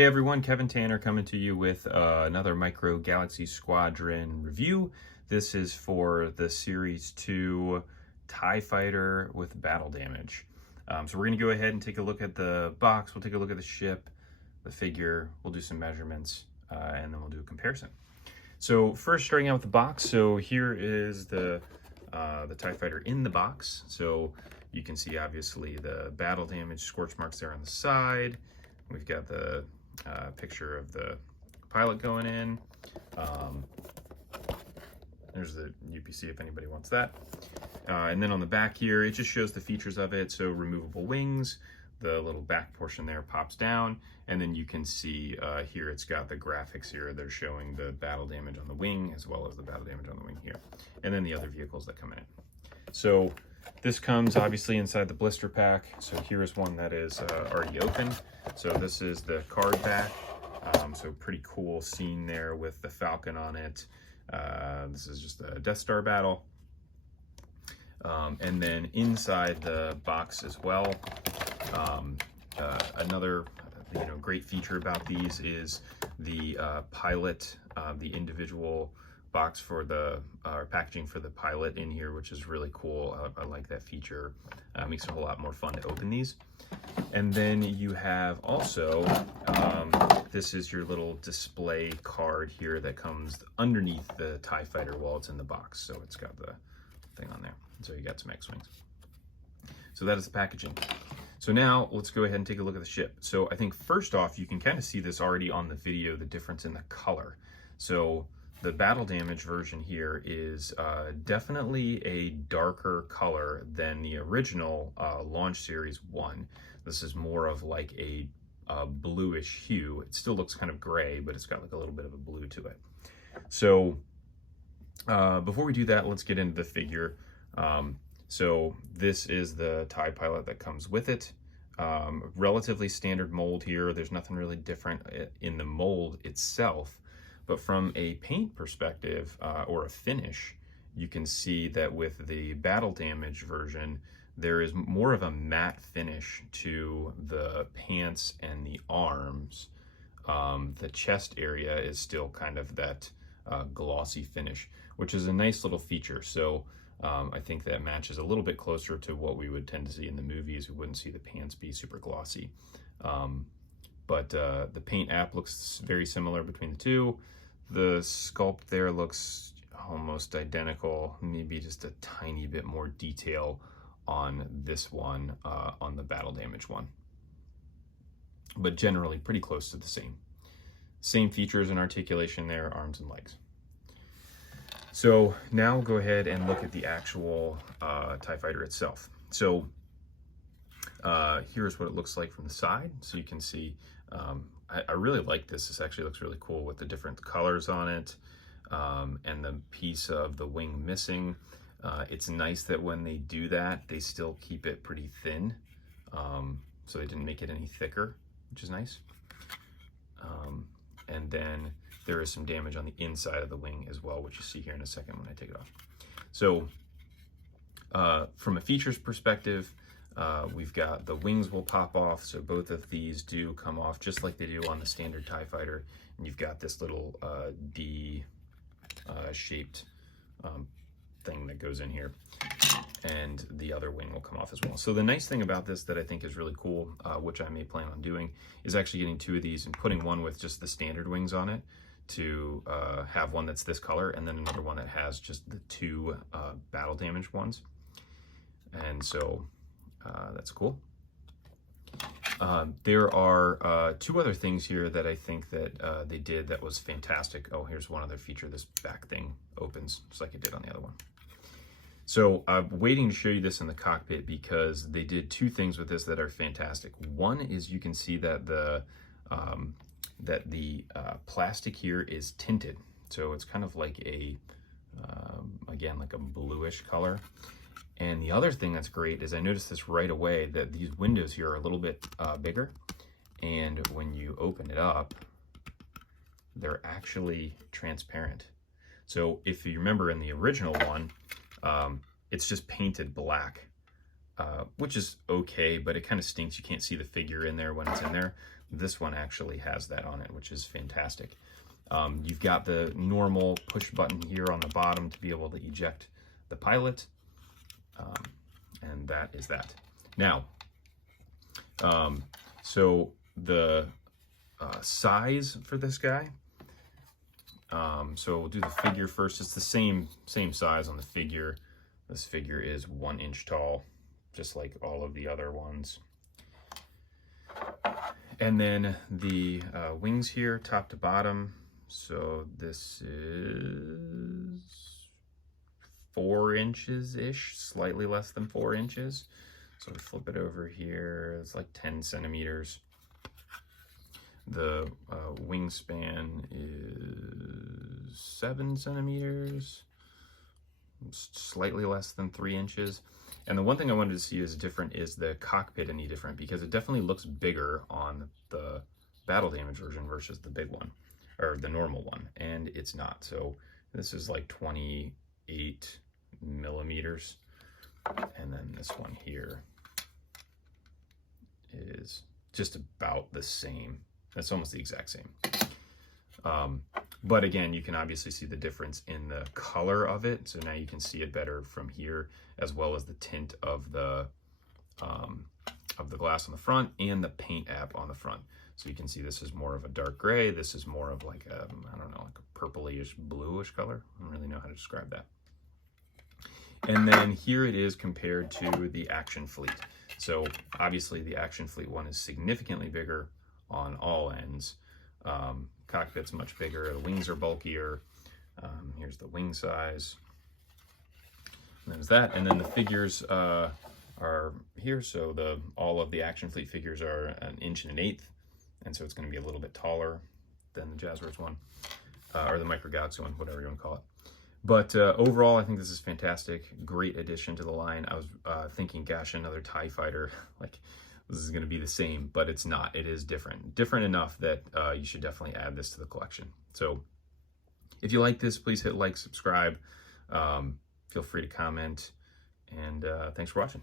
Hey everyone, Kevin Tanner coming to you with another Micro Galaxy Squadron review. This is for the Series 2 TIE Fighter with battle damage. So we're going to go ahead and take a look at the box, we'll take a look at the ship, the figure, we'll do some measurements, and then we'll do a comparison. So first, starting out with the box, so here is the TIE Fighter in the box. So you can see obviously the battle damage scorch marks there on the side. We've got the picture of the pilot going in. There's the UPC if anybody wants that. And then on the back here, it just shows the features of it. So removable wings, the little back portion there pops down, and then you can see here it's got the graphics here. They're showing the battle damage on the wing as well as the battle damage on the wing here. And then the other vehicles that come in it. So this comes obviously inside the blister pack. So here is one that is already opened. So this is the card back. So pretty cool scene there with the Falcon on it. This is just a Death Star battle. And then inside the box as well, another great feature about these is the pilot, the individual box for the packaging for the pilot in here, which is really cool. I like that feature. Makes it a whole lot more fun to open these. And then you have also, this is your little display card here that comes underneath the TIE Fighter while it's in the box. So it's got the thing on there. So you got some X-Wings. So that is the packaging. So now let's go ahead and take a look at the ship. So I think first off, you can kind of see this already on the video, the difference in the color. So the battle damage version here is definitely a darker color than the original Launch Series 1. This is more of like a bluish hue. It still looks kind of gray, but it's got like a little bit of a blue to it. So before we do that, let's get into the figure. So this is the TIE pilot that comes with it. Relatively standard mold here. There's nothing really different in the mold itself. But from a paint perspective or a finish, you can see that with the battle damage version, there is more of a matte finish to the pants and the arms. The chest area is still kind of that glossy finish, which is a nice little feature. So I think that matches a little bit closer to what we would tend to see in the movies. We wouldn't see the pants be super glossy. But the paint app looks very similar between the two. The sculpt there looks almost identical, maybe just a tiny bit more detail on this one, on the battle damage one. But generally pretty close to the same. Same features and articulation there, arms and legs. So now we'll go ahead and look at the actual TIE Fighter itself. So here's what it looks like from the side. So you can see, I really like this. This actually looks really cool with the different colors on it, and the piece of the wing missing. It's nice that when they do that, they still keep it pretty thin. So they didn't make it any thicker, which is nice. And then there is some damage on the inside of the wing as well, which you see here in a second when I take it off. So from a features perspective, we've got the wings will pop off. So both of these do come off just like they do on the standard TIE Fighter. And you've got this little D-shaped thing that goes in here. And the other wing will come off as well. So the nice thing about this that I think is really cool, which I may plan on doing, is actually getting two of these and putting one with just the standard wings on it to have one that's this color, and then another one that has just the two battle damage ones. And so that's cool. There are two other things here that I think that they did that was fantastic. Oh, here's one other feature. This back thing opens just like it did on the other one. So I'm waiting to show you this in the cockpit because they did two things with this that are fantastic. One is you can see that the plastic here is tinted. So it's kind of like a, again, like a bluish color. And the other thing that's great is I noticed this right away that these windows here are a little bit bigger. And when you open it up, they're actually transparent. So if you remember in the original one, it's just painted black. which is okay, but it kind of stinks. You can't see the figure in there when it's in there. This one actually has that on it, which is fantastic. You've got the normal push button here on the bottom to be able to eject the pilot, and that is that. Now, so the size for this guy, so we'll do the figure first. It's the same size on the figure. This figure is 1 inch tall, just like all of the other ones. And then the wings here, top to bottom. So this is 4 inches-ish, slightly less than 4 inches. So we flip it over here, it's like 10 centimeters. The wingspan is 7 centimeters, slightly less than 3 inches. And the one thing I wanted to see is different is the cockpit any different, because it definitely looks bigger on the battle damage version versus the big one, or the normal one, and it's not. So this is like 28 millimeters, and then this one here is just about the same. That's almost the exact same. But again, you can obviously see the difference in the color of it. So now you can see it better from here, as well as the tint of the glass on the front and the paint app on the front. So you can see this is more of a dark gray. This is more of like a, I don't know, like a purplyish, bluish color. I don't really know how to describe that. And then here it is compared to the Action Fleet. So obviously the Action Fleet one is significantly bigger on all ends. Cockpit's much bigger, the wings are bulkier. Here's the wing size. And there's that, and then the figures are here. So all of the Action Fleet figures are 1 inch and 1/8, and so it's going to be a little bit taller than the Jazzwares one, or the Micro Galaxy one, whatever you want to call it. But overall, I think this is fantastic. Great addition to the line. I was thinking, gosh, another TIE fighter, like this is going to be the same, but it's not. It is different. Different enough that you should definitely add this to the collection. So if you like this, please hit like, subscribe. Feel free to comment, and thanks for watching.